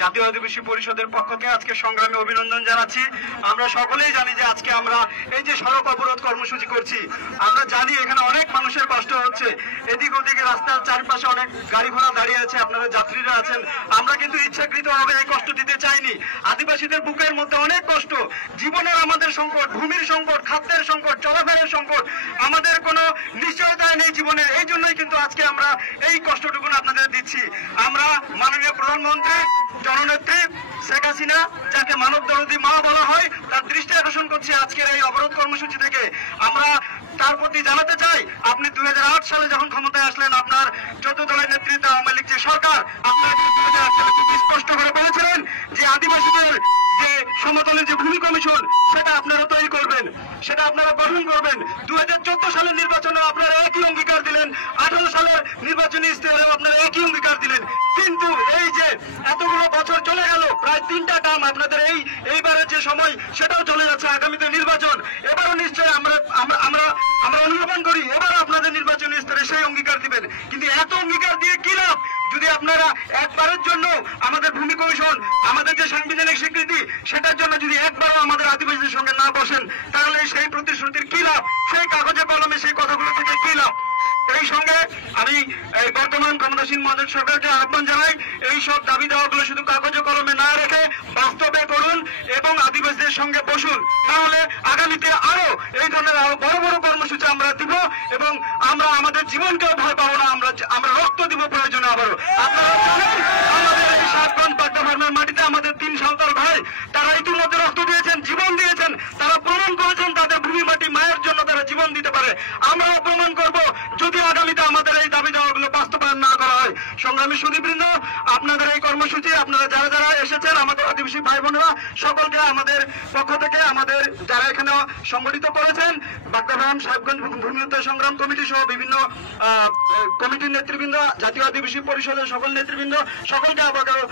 জাতীয় আদিবাসী পরিষদের পক্ষকে আজকে সংগ্রামী অভিনন্দন জানাচ্ছি। আমরা সকলেই জানি যে আজকে আমরা এই যে সড়ক অবরোধ কর্মসূচি করছি, আমরা জানি এখানে অনেক মানুষের কষ্ট হচ্ছে। এদিক ওদিকে রাস্তার চারপাশে অনেক গাড়ি ঘোড়া দাঁড়িয়ে আছে, আপনারা যাত্রীরা আছেন। আমরা কিন্তু ইচ্ছাকৃতভাবে এই কষ্ট দিতে চাইনি। আদিবাসীদের বুকের মধ্যে অনেক কষ্ট, জীবনের আমাদের সংকট, ভূমির সংকট, খাদ্যের সংকট, চলাফেরার সংকট, আমাদের কোনো নিশ্চয়তা নেই জীবনে। এই জন্যই কিন্তু আজকে আমরা এই কষ্টটুকু আপনাদের দিচ্ছি। আমরা মাননীয় প্রধানমন্ত্রী জননেত্রী শেখ হাসিনা, যাকে মানব দরদী মা বলা হয়, তার দৃষ্টি আকর্ষণ করছি আজকের এই অবরোধ কর্মসূচি থেকে। আমরা তার প্রতি জানাতে চাই, আপনি 2008 সালে যখন ক্ষমতায় আসলেন, আপনার 14 দলের নেতৃত্বে আওয়ামী লীগ যে সরকার, আপনারা 2008 সালে খুব স্পষ্ট করে বলেছিলেন যে আদিবাসীদের যে সমতলের যে ভূমি কমিশন, সেটা আপনারা তৈরি করবেন, সেটা আপনারা গঠন করবেন। 2014 সালের নির্বাচনে আপনারা একই অঙ্গীকার দিলেন, 18 সালের নির্বাচনী ইশতেহারেও আপনারা একই অঙ্গীকার দিলেন। কিন্তু এই যে এতগুলো বছর চলে গেল, প্রায় 3টা টার্ম আপনাদের এইবারের যে সময়, সেটাও চলে যাচ্ছে, আগামীতে নির্বাচন। এবারও নিশ্চয়ই আমরা অনুধাবন করি এবার আপনাদের নির্বাচনী স্তরে সেই অঙ্গীকার দিবেন। কিন্তু এত অঙ্গীকার দিয়ে কি লাভ যদি আপনারা একবারের জন্য আমাদের ভূমি কমিশন, আমাদের যে সাংবিধানিক স্বীকৃতি, সেটার জন্য যদি একবারও আমাদের আদিবাসীদের সঙ্গে না বসেন, তাহলে সেই প্রতিশ্রুতির কি লাভ? সেই কাগজে কলমে সেই কথাগুলো থেকে কি লাভ? এই সঙ্গে আমি বর্তমান ক্ষমতাসীন মহাদেশ সরকারকে আহ্বান জানাই, এই সব দাবি দেওয়াগুলো শুধু কাগজে কলমে না রেখে বাস্তবে করুন এবং আদিবাসীদের সঙ্গে বসুন। তাহলে আগামীতে আরো এই ধরনের আরো বড় বড় কর্মসূচি আমরা দিব এবং আমরা আমাদের জীবনকেও ভয় পাবো না। আমরা রক্ত দিব প্রয়োজনে আবারও। আপনারা জানেন আমাদের এই সাতগঞ্জ বাগদা ফার্মের মাটিতে আমাদের 3 সাঁওতাল ভাই, তারা ইতিমধ্যে রক্ত দিয়েছেন, জীবন দিয়েছেন, তারা প্রমাণ করেছেন তাদের ভূমি মাটি মায়ের জন্য তারা জীবন দিতে পারে। আমরাও প্রমাণ করব যদি আগামীতে আমাদের এই দাবি দেওয়াগুলো বাস্তবায়ন না করা হয়। সংগ্রামী সুধীবৃন্দ, আপনাদের এই কর্মসূচি, আপনারা যারা যারা এসেছেন, আমাদের আদিবাসী ভাই বোনেরা, সকলকে আমাদের পক্ষ থেকে, আমাদের যারা এখানে সংগঠিত করেছেন, বাগদা ফার্ম সাহেবগঞ্জ ভূমি উদ্ধার সংগ্রাম কমিটি সহ বিভিন্ন কমিটির নেতৃবৃন্দ, জাতীয় আদিবাসী পরিষদের সকল নেতৃবৃন্দ, সকলকে আবারও